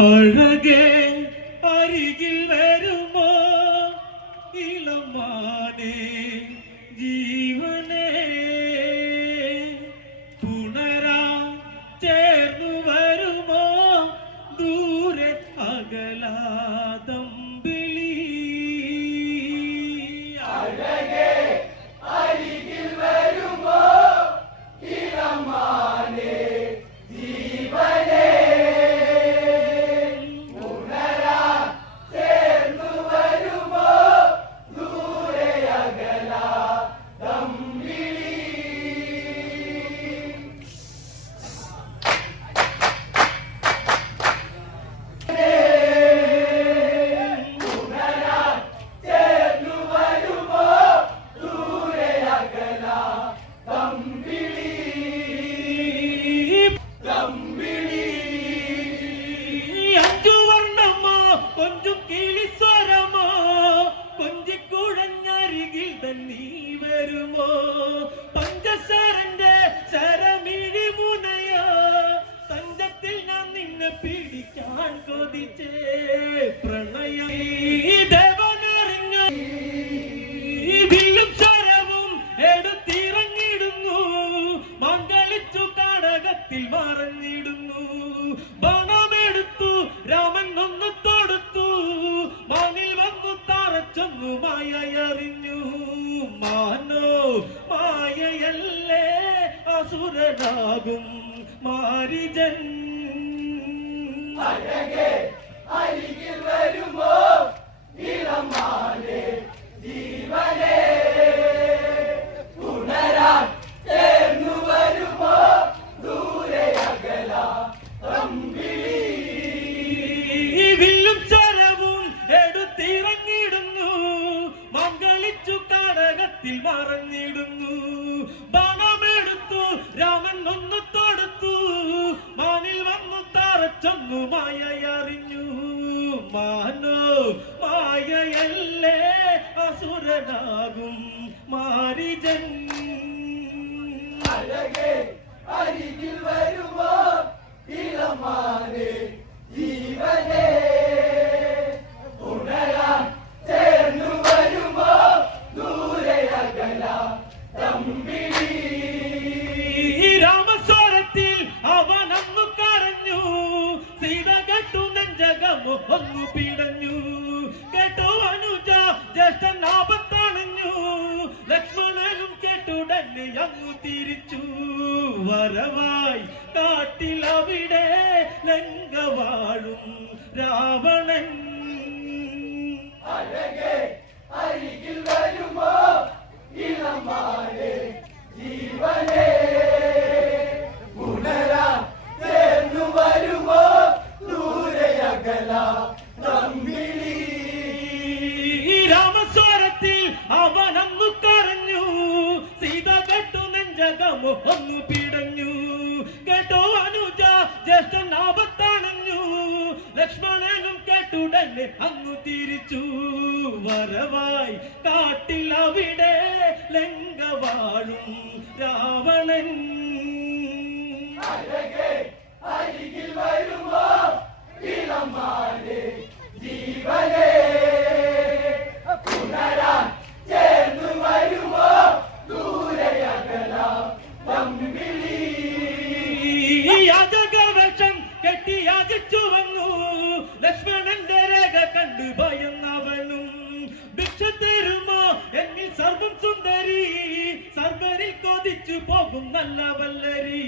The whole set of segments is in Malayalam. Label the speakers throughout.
Speaker 1: അഴകേ അരികിൽ വരുമോ? ഇളമാനേ ജീവനേ പുണരാ ചേർന്നു വരുമോ? ദൂരെ അകലാതം അസുരനാകും മാരിജൻ. ഈ തറച്ചൊന്നു മായയറിഞ്ഞു. മാനോ മായയല്ലേ അസുരനാകും. മാരിജൻ നെഞ്ചകമു പിടഞ്ഞു. കേട്ടു അനുജ ജ്യേഷ്ഠൻ ആപത്തണിഞ്ഞു. ലക്ഷ്മണനും കേട്ടുടനെ അങ്ങു തിരിച്ചു. വരവായി കാട്ടിലവിടെ ലങ്ക വാഴും രാവണൻ.
Speaker 2: അരികിൽ വരുമോ? ഇളമാനെ ജീവനെ.
Speaker 1: കേട്ടുടനെ അങ്ങു തിരിച്ചു. വരവായി കാട്ടിൽ അവിടെ ലങ്ക വാഴും രാവണൻ.
Speaker 2: അരികിൽ വരുമോ
Speaker 1: നല്ല വല്ലരി.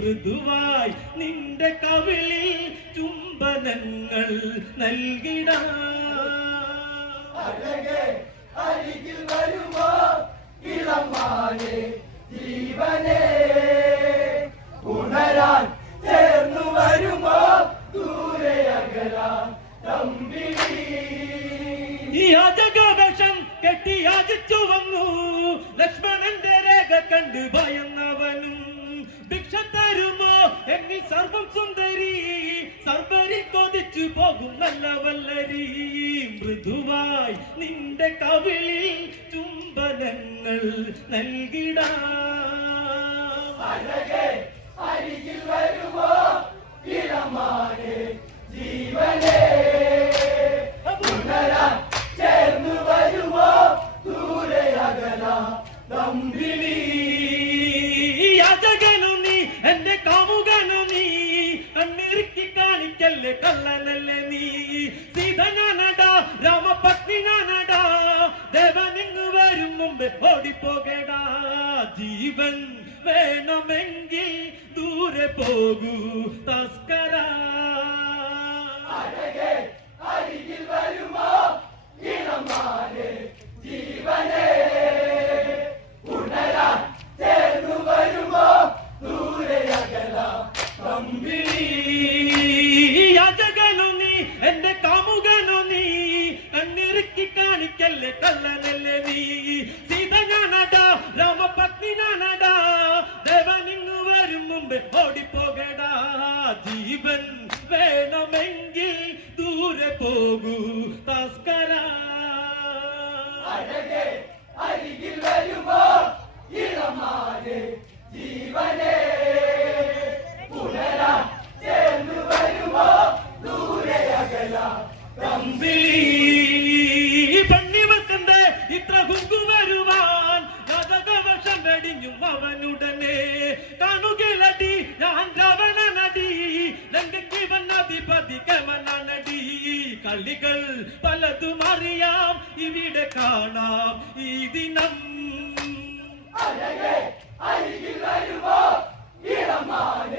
Speaker 1: മൃദുവായി നിന്റെ കവിളിൽ ചുംബനങ്ങൾ നൽകിട.
Speaker 2: അരികിൽ വരുമോ? ഇളമാനെ ജീവനെ. ഉണരാൻ ചേർന്നു വരുമോ? ദൂരെ അകല തമ്പിളി
Speaker 1: ഈ അജഗവേഷം കെട്ടി യാചിച്ചു വന്നു. ലക്ഷ്മണന്റെ രേഖ കണ്ട് ഭിക്ഷ എന്നി സർവം സുന്ദരി സർവരി കൊതിച്ചു പോകും നല്ല വല്ലരി. മൃദുവായി നിന്റെ കവിളിൽ ചുംബനങ്ങൾ നൽകിടാ.
Speaker 2: അരികിൽ വരുമോ? ഇളമാനേ ജീവനേ. പുനരാ ചേർന്നു വരുമോ? ദൂരെ അകലാ
Speaker 1: നമ്പിനീ. സീത ഞാനടാ രാമപത്നി ഞാനടാ ദേവനിങ്ങ് വരും മുമ്പേ ഓടിപ്പോകടാ. ജീവൻ വേണമെങ്കിൽ ദൂരെ പോകൂ തസ്കര.
Speaker 2: അരികിൽ വരുമോ? ഇളമാനെ ജീവനേ. ജീവൻ വേണമെങ്കിൽ ദൂരെ
Speaker 1: പോകൂ. കാണാം ഈ ദിനം.
Speaker 2: അഴകെ അരികിൽ വരുമോ ഇളമാനെ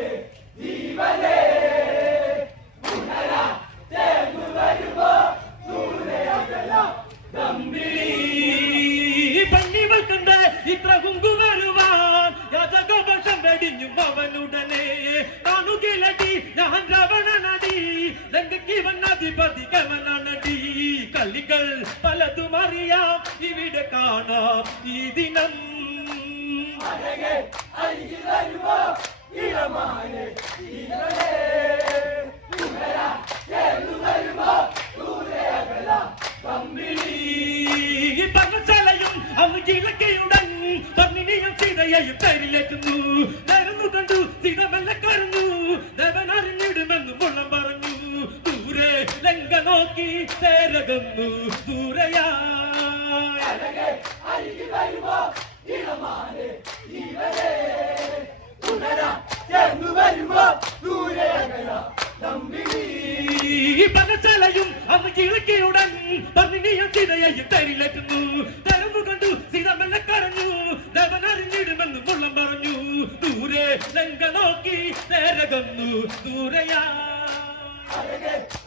Speaker 1: കളികൾ പലതും അറിയാം. ഇവിടെ കാണാം ഈ ദിനം.
Speaker 2: അരികിൽ വരുമോ? ഇളമാനെ ജീവനേ
Speaker 1: നോക്കി തേരകന്നു ദൂരയായി
Speaker 2: അരികിൽ വരുമോ ഇളമാനെ? ജീവനേ ഉണരാൻ ചേർന്നു വരുമോ ദൂരെ
Speaker 1: പകശാലയും അങ്ങ് ചിലക്കയുടൻ പന്നിനെയും സീതയെയും പേരിലേക്കുന്നു നേരുന്നു കണ്ടു സീത മെല്ലെ കരഞ്ഞു. ദേവൻ അറിഞ്ഞിടുമെന്ന് മുള്ളം പറഞ്ഞു. ദൂരെ ലങ്ക നോക്കി തേരകന്നു
Speaker 2: ദൂരയാ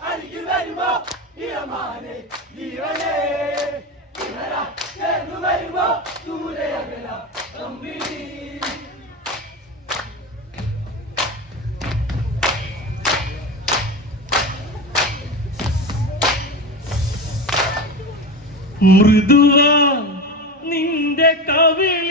Speaker 2: അരികിൽ വരുമോ ഇളമാനെ ജീവനേ. ചേർന്നു
Speaker 1: നിന്റെ കവിളിൽ